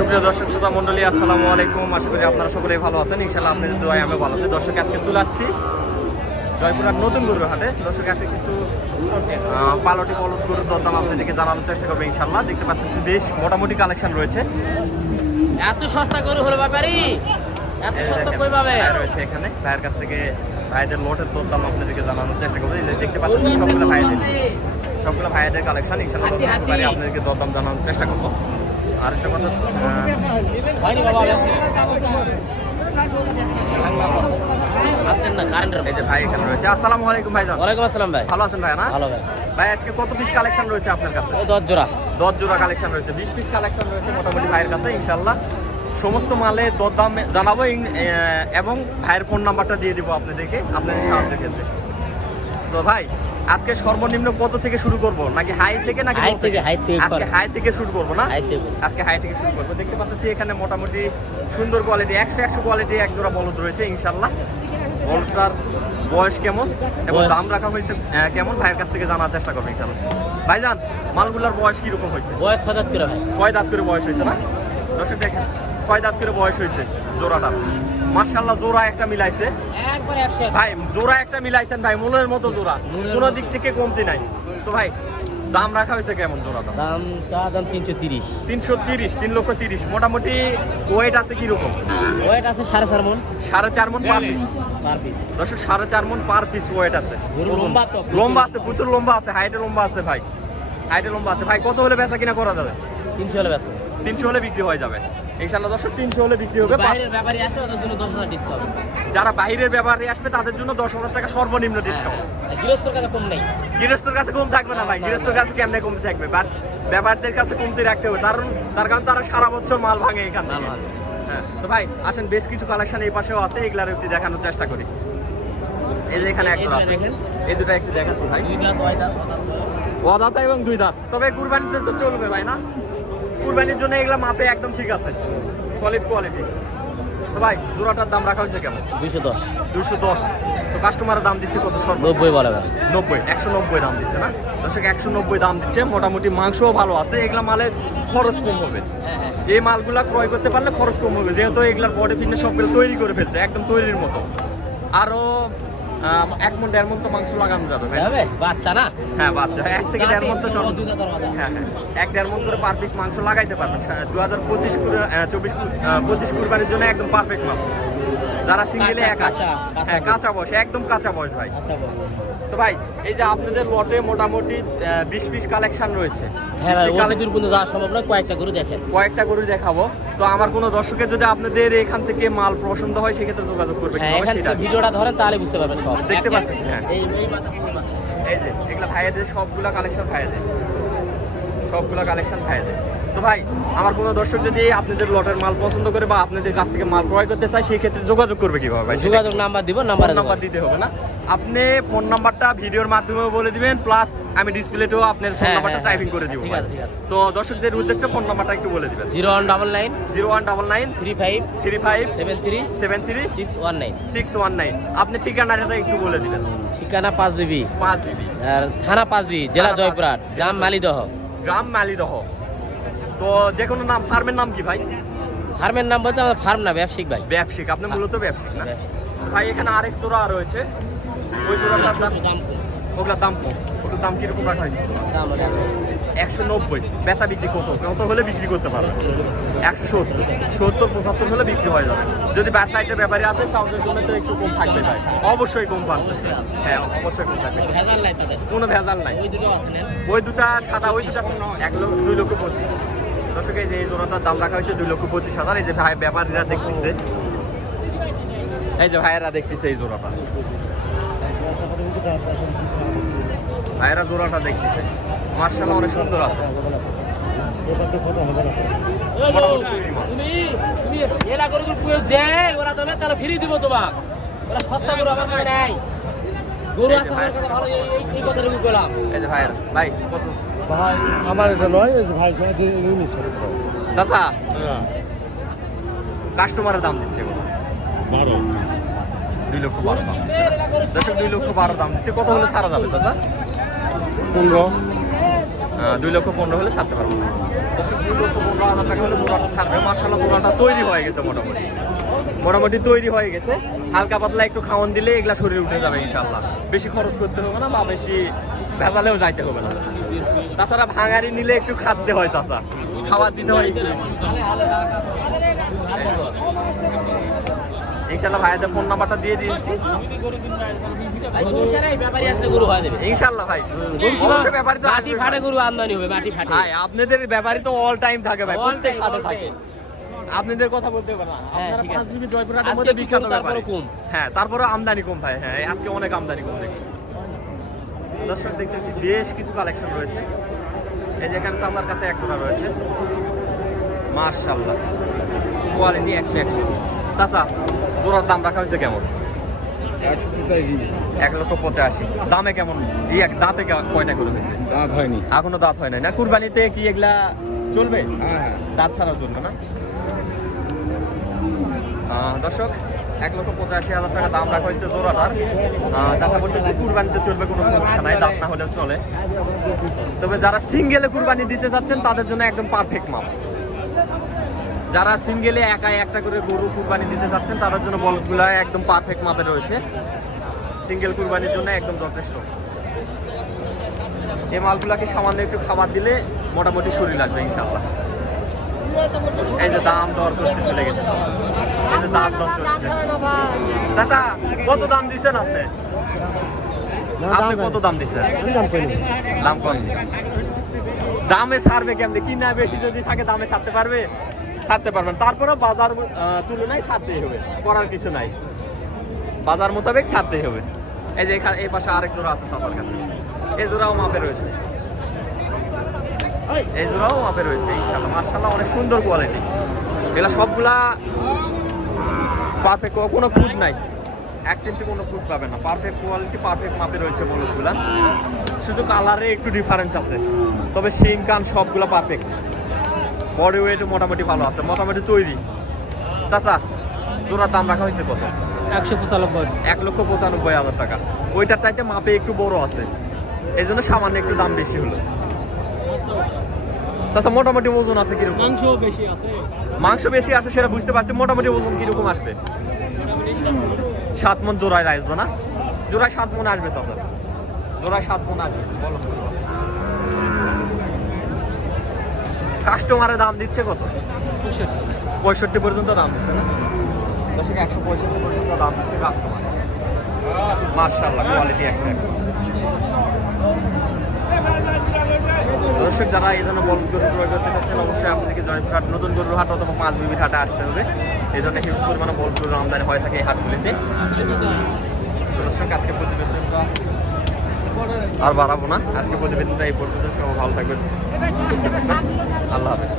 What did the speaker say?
সুপ্রিয় দর্শক শ্রোতা মন্ডলী আসসালামু আলাইকুম। আশা করি আপনারা সকলেই ভালো আছেন। ইনশাল্লাহ আপনাদের দোয়ায় আমি ভালো আছি। দর্শক আজকে চলে আসছি জয়পুরার নতুন গরুর হাটে। দর্শক আজকে কিছু পালটি বলদ গরুর দরদাম আপনাদেরকে জানানোর চেষ্টা করব ইনশাল্লাহ দেখতে পাচ্ছি বেশ মোটামুটি কালেকশন রয়েছে। এত সস্তা গরু হলো ব্যাপারি। এত সস্তা কই পাবে রয়েছে এখানে। ভাইয়ের কাছ থেকে ভাইদের লোটের দরদাম আপনাদেরকে জানানোর চেষ্টা করব। যে দেখতে পাচ্ছেন সবগুলো ভাইদের। সবগুলো ভাইদের কালেকশন। ইনশাল্লাহ। আপনাদেরকে দরদাম জানানোর চেষ্টা করব। আর একটা কথা এই যে ভাই এখানে রয়েছে। আসসালামু আলাইকুম ভাইজান। ওয়ালাইকুম আসসালাম ভাই। ভালো আছেন ভাই না? ভালো ভাই। ভাই আজকে কত পিস কালেকশন রয়েছে আপনার কাছে? দশ জোড়া দশ জোড়া কালেকশন রয়েছে। বিশ পিস কালেকশন রয়েছে মোটামুটি ভাইয়ের কাছে ইনশাল্লাহ সমস্ত মালে দরদাম জানাব এবং ভাইয়ের ফোন নাম্বারটা দিয়ে দিব আপনাদেরকে আপনাদের সাহায্যের ক্ষেত্রে। তো ভাই আজকে সর্বনিম্ন কত থেকে শুরু করব? নাকি হাই থেকে নাকি low থেকে, high থেকে আজকে হাই থেকে শুরু করব না? হাই। আজকে হাই থেকে শুরু করব। দেখতে পাচ্ছি এখানে মোটামুটি সুন্দর কোয়ালিটি একশো একশো কোয়ালিটি এক জোড়া বলদ রয়েছে ইনশাল্লাহ বলদটার বয়স কেমন? এবং দাম রাখা হয়েছে কেমন? ভাইয়ের কাছ থেকে জানার চেষ্টা করব ইনশাল্লাহ ভাইজান মালগুলার বয়স কীরকম হয়েছে? বয়স ছয় দাঁত করে বয়স হয়েছে না? দর্শক দেখেন ছয় দাঁত করে বয়স হয়েছে জোড়াটার। মার্শাল্লাহ জোড়া একটা মিলাইছে। ভাই জোড়া একটা মিলাইছেন ভাই মূলের মতো জোড়া। কোনো দিক থেকে কমতি নাই। তো ভাই দাম রাখা হয়েছে কেমন জোড়াটা দাম? চা দাম তিনশো তিরিশ। তিনশো তিরিশ তিন লক্ষ তিরিশ। মোটামুটি ওয়েট আছে কীরকম? ওয়েট আছে সাড়ে চার মন। সাড়ে চার মন পার পিস দর্শক সাড়ে চার মন পার পিস ওয়েট আছে। লম্বা তো, লম্বা আছে প্রচুর লম্বা আছে হাইটে লম্বা আছে ভাই। হাইটে লম্বা আছে। ভাই কত হলে বেচা কিনা করা যাবে? তিনশো হলে বেসো তিনশো হলে বিক্রি হয়ে যাবে। ইনশাল্লাহ দর্শক তিনশো হলে বিক্রি হবে। যারা বাইরের ব্যাপারে আসবে তাদের জন্য দশ হাজার টাকা সর্বনিম্ন ডিসকাউন্ট গৃহস্থর কাছে কম নেই। গৃহস্থর কাছে কম থাকবে না ভাই গৃহস্থর কাছে কেমনে কমতে থাকবে? বাট ব্যাপারদের কাছে কমতে রাখতে হবে। কারণ তার কারণ তারা সারা বছর মাল ভাঙে এখান হ্যাঁ তো ভাই আসেন বেশ কিছু কালেকশন এই পাশেও আছে এগুলার একটু দেখানোর চেষ্টা করি। এই যে এখানে এই দুটা আছে। এই দুটো একটু দেখাচ্ছি ভাই। দুই দাঁত এবং দুই দাঁত। তবে কুরবানিতে তো চলবে ভাই না? কুরবানির জন্য এগুলো মাপে একদম ঠিক আছে। সলিড কোয়ালিটি তো ভাই জোড়াটার দাম রাখা হয়েছে কেমন? দুইশো দশ। দুশো দশ। তো কাস্টমারের দাম দিচ্ছে কত সর্বোচ্চ? নব্বই বলে নব্বই একশো নব্বই দাম দিচ্ছে না? দর্শক একশো নব্বই দাম দিচ্ছে। মোটামুটি মাংসও ভালো আছে। এগুলা মালের খরচ কম হবে। হ্যাঁ হ্যাঁ। এই মালগুলা ক্রয় করতে পারলে খরচ কম হবে। যেহেতু এগুলার বডি ফিটনেস সবগুলো তৈরি করে ফেলছে একদম তৈরির মতো। আরও আম, এক মন দেড় মন তো মাংস লাগানো যাবে যাবে? বাচ্চা না? হ্যাঁ বাচ্চা। এক থেকে দেড় মন তো সব। হ্যাঁ হ্যাঁ। এক দেড় মন করে পার পিস মাংস লাগাইতে পারবেন। দু হাজার পঁচিশ চব্বিশ পঁচিশ কুরবানির জন্য একদম পারফেক্ট মাপ। যারা সিঙ্গেলে একা। হ্যাঁ কাঁচা বয়স। একদম কাঁচা বয়স ভাই। তো ভাই এই যে আপনাদের লটে মোটামুটি বিশ পিস কালেকশন রয়েছে। হ্যাঁ 20 ভাই piece অত collection- দূর পর্যন্ত যাওয়া সম্ভব না কয়েকটা করে দেখেন। কয়েকটা গরু দেখাবো। তো আমার কোনো দর্শকের যদি আপনাদের এখান থেকে মাল পছন্দ হয় সেক্ষেত্রে যোগাযোগ করবে হ্যাঁ ভিডিওটা ধরেন তাহলে বুঝতে পারবেন সব। দেখতে এক- হ্যাঁ। এই যে এগুলা ভাইয়াদের সবগুলা কালেকশন ভাইয়াদের। সবগুলা কালেকশন ভাইয়াদের তো ভাই আমার কোনো দর্শক যদি আপনাদের লটের মাল পছন্দ করে বা আপনাদের কাছ থেকে মাল ক্রয় করতে চায় সেই ক্ষেত্রে যোগাযোগ করবে কীভাবে ভাই যোগাযোগ নাম্বার দিব নাম্বারে নাম্বার দিতে হবে না। আপনি ফোন নাম্বারটা ভিডিওর মাধ্যমে বলে দিবেন প্লাস আমি ডিসপ্লেতেও আপনার ফোন হ্যাঁ, নাম্বারটা হ্যাঁ, টাইপিং করে দিব। তো দর্শকদের উদ্দেশ্যে ফোন নাম্বারটা একটু বলে দিবেন। Zero one double nine zero one double nine three five three five seven three seven three six one nine six one nine আপনি ঠিকানাটা একটু বলে দিবেন। ঠিকানা পাঁচ বিবি। পাঁচ বিবি। আর থানা পাঁচ বিবি জেলা জয়পুরহাট গ্রাম মালিদহ। গ্রাম মালিদহ। তো যে কোনো নাম ফার্মের নাম কি ভাই? ফার্মের নাম বলতে আমাদের ফার্ম না ব্যবসায়িক ভাই। ব্যবসায়িক আপনি মূলত ব্যবসায়িক না? ভাই এখানে আরেক চোরা রয়েছে। ওই চোরাটার দাম। ওগুলোর দাম ওগুলোর দাম কীরকম রাখা হয়েছে। একশো নব্বই। বেচা বিক্রি কত? কত হলে বিক্রি করতে পারবে? একশো সত্তর। সত্তর, পঁচাত্তর হলে বিক্রি হয়ে যাবে। যদি ব্যবসা একটা ব্যাপারে আছে সাউন্ডের জন্য তো একটু কম থাকবে ভাই। অবশ্যই কম পারবে হ্যাঁ অবশ্যই কম থাকবে। কোনো ভেজাল নাই। ওই দুটা সাদা, ওই দুটা এক লক্ষ, দুই লক্ষ পঁচিশ। দর্শক, এই যে এই জোড়াটার দাম রাখা হয়েছে দুই লক্ষ পঁচিশ হাজার। এই যে ভাই, ব্যাপারীরা দেখতেছে। এই যে ভাইয়েরা দেখতেছে এই জোড়াটা। ভাইয়েরা জোড়াটা দেখতেছে। মার্শাল অনেক সুন্দর আছে। আমার এটা নয় ভাই চাচা কাস্টমারের দাম দিচ্ছে বারো। দুই লক্ষ বারো দাম দিচ্ছে। দর্শক দুই লক্ষ বারো দাম দিচ্ছে। কত হলে ছাড়া যাবে চাচা? পনেরো। দুই লক্ষ পনেরো হলে ছাড়তে পারব দর্শক দুই লক্ষ পনেরো হাজার টাকা হলে জোড়াটা ছাড়বে। মার্শাল্লাহ জোড়াটা তৈরি হয়ে গেছে মোটামুটি। মোটামুটি তৈরি হয়ে গেছে। হালকা পাতলা একটু খাওয়ান দিলে এগুলা শরীর উঠে যাবে ইনশাল্লাহ বেশি খরচ করতে হবে না বা বেশি ভেজালেও যাইতে হবে না। তাছাড়া ভাঙারি নিলে একটু খাদ্য হয় চাষা খাবার দিতে হয় ইনশাল্লাহ ভাইয়াদের ফোন নাম্বারটা দিয়ে দিয়েছি। ব্যাপারী। ইনশাল্লাহ ভাই। অবশ্যই তো মাটি ফাটে গরু আমদানি হবে, মাটি ফাটে। ভাই আপনাদের ব্যাপারই তো অল টাইম থাকে ভাই প্রত্যেক হাটে থাকে। আপনাদের কথা বলতে না। হ্যাঁ, আপনারা পাঁচ। বিবি জয়পুরহাটের মধ্যে বিখ্যাত ব্যাপারী। হ্যাঁ তারপরে আমদানি কম ভাই? হ্যাঁ আজকে অনেক আমদানি কম দেখছি। দর্শক দেখতেছি বেশ কিছু কালেকশন রয়েছে। এই যে এখানে চাচার কাছে এক জোড়া রয়েছে। মার্শাল্লাহ কোয়ালিটি একশো একশো। চাচা জোড়ার দাম রাখা হয়েছে কেমন? এক লক্ষ পঁচাশি। দামে কেমন? এক দাঁতে কয়টা করে হয়েছে দাঁত হয়নি। এখনও দাঁত হয় নাই না? কুরবানিতে কি এগুলা চলবে? হ্যাঁ হ্যাঁ। দাঁত ছাড়া চলবে না? দর্শক এক লক্ষ পঁচাশি হাজার টাকা দাম রাখা হয়েছে জোড়াটার। চাচা বলতেছে কুরবানিতে চলবে কোনো সমস্যা নাই দাঁত না হলেও চলে। তবে যারা সিঙ্গেলে কুরবানি দিতে যাচ্ছেন তাদের জন্য একদম পারফেক্ট মাপ। যারা সিঙ্গেলে একা একটা করে গরু কুরবানি দিতে যাচ্ছেন তাদের জন্য বলগুলা একদম পারফেক্ট মাপে রয়েছে। সিঙ্গেল কুরবানির জন্য একদম যথেষ্ট। এই মালগুলাকে সামান্য একটু খাবার দিলে মোটামুটি শরীর লাগবে ইনশাল্লাহ এই যে দাম দর করতে চলে গেছে। এই যে দাম দর চলছে চাচা কত দাম দিচ্ছেন আপনি? আপনি কত দাম দিচ্ছেন দাম কম দামে ছাড়বে কেমনে? কিনা বেশি যদি থাকে দামে ছাড়তে পারবে? ছাড়তে পারবেন। তারপরে বাজার তুলনায় ছাড়তেই হবে। করার কিছু নাই। বাজার মোতাবেক ছাড়তেই হবে। এই যে এখানে এই পাশে আরেক জোড়া আছে সাফার কাছে। এই জোড়াও মাপে রয়েছে। এই জোড়াও মাপে রয়েছে ইনশাল্লাহ মার্শাল্লাহ অনেক সুন্দর কোয়ালিটি এগুলা সবগুলা পারফেক্ট কোনো খুদ নাই। এক সেন্টি কোনো খুদ পাবে না। পারফেক্ট কোয়ালিটি পারফেক্ট মাপে রয়েছে বলদগুলা। শুধু কালারে একটু ডিফারেন্স আছে। তবে সিং কান সবগুলো পারফেক্ট বডি ওয়েট মোটামুটি ভালো আছে মোটামুটি তৈরি। চাচা জোড়ার দাম রাখা হয়েছে কত? একশো পঁচানব্বই। এক লক্ষ পঁচানব্বই হাজার টাকা। ওইটার চাইতে মাপে একটু বড় আছে। এই জন্য সামান্য একটু দাম বেশি হলো। চাচা মোটামুটি ওজন আছে কীরকম? মাংস বেশি আছে। মাংস বেশি আছে সেটা বুঝতে পারছি মোটামুটি ওজন কীরকম আসবে? সাত মন জোড়ায় আসবে না? জোড়ায় সাত মন আসবে চাচা। জোড়ায় সাত মন আসবে বলো। কাস্টমারের দাম দিচ্ছে কত? পঁয়ষট্টি। পর্যন্ত দাম দিচ্ছে না? দশক একশো পঁয়ষট্টি পর্যন্ত দাম দিচ্ছে কাস্টমার মার্শাল্লাহ কোয়ালিটি একশো একশো দর্শক যারা এই ধরনের বলদ গরু ক্রয় করতে চাচ্ছেন অবশ্যই আপনাদেরকে জয়পুরহাট নতুন গরুর হাট অথবা পাঁচ বিবির হাটে আসতে হবে। এই ধরনের হিউজ পরিমাণে বলদ গরুর আমদানি হয়ে থাকে এই হাটগুলিতে। দর্শক আজকে প্রতিবেদনটা আর বাড়াবো না। আজকে প্রতিবেদনটা এই পর্যন্ত। সব ভালো থাকবেন। আল্লাহ হাফেজ।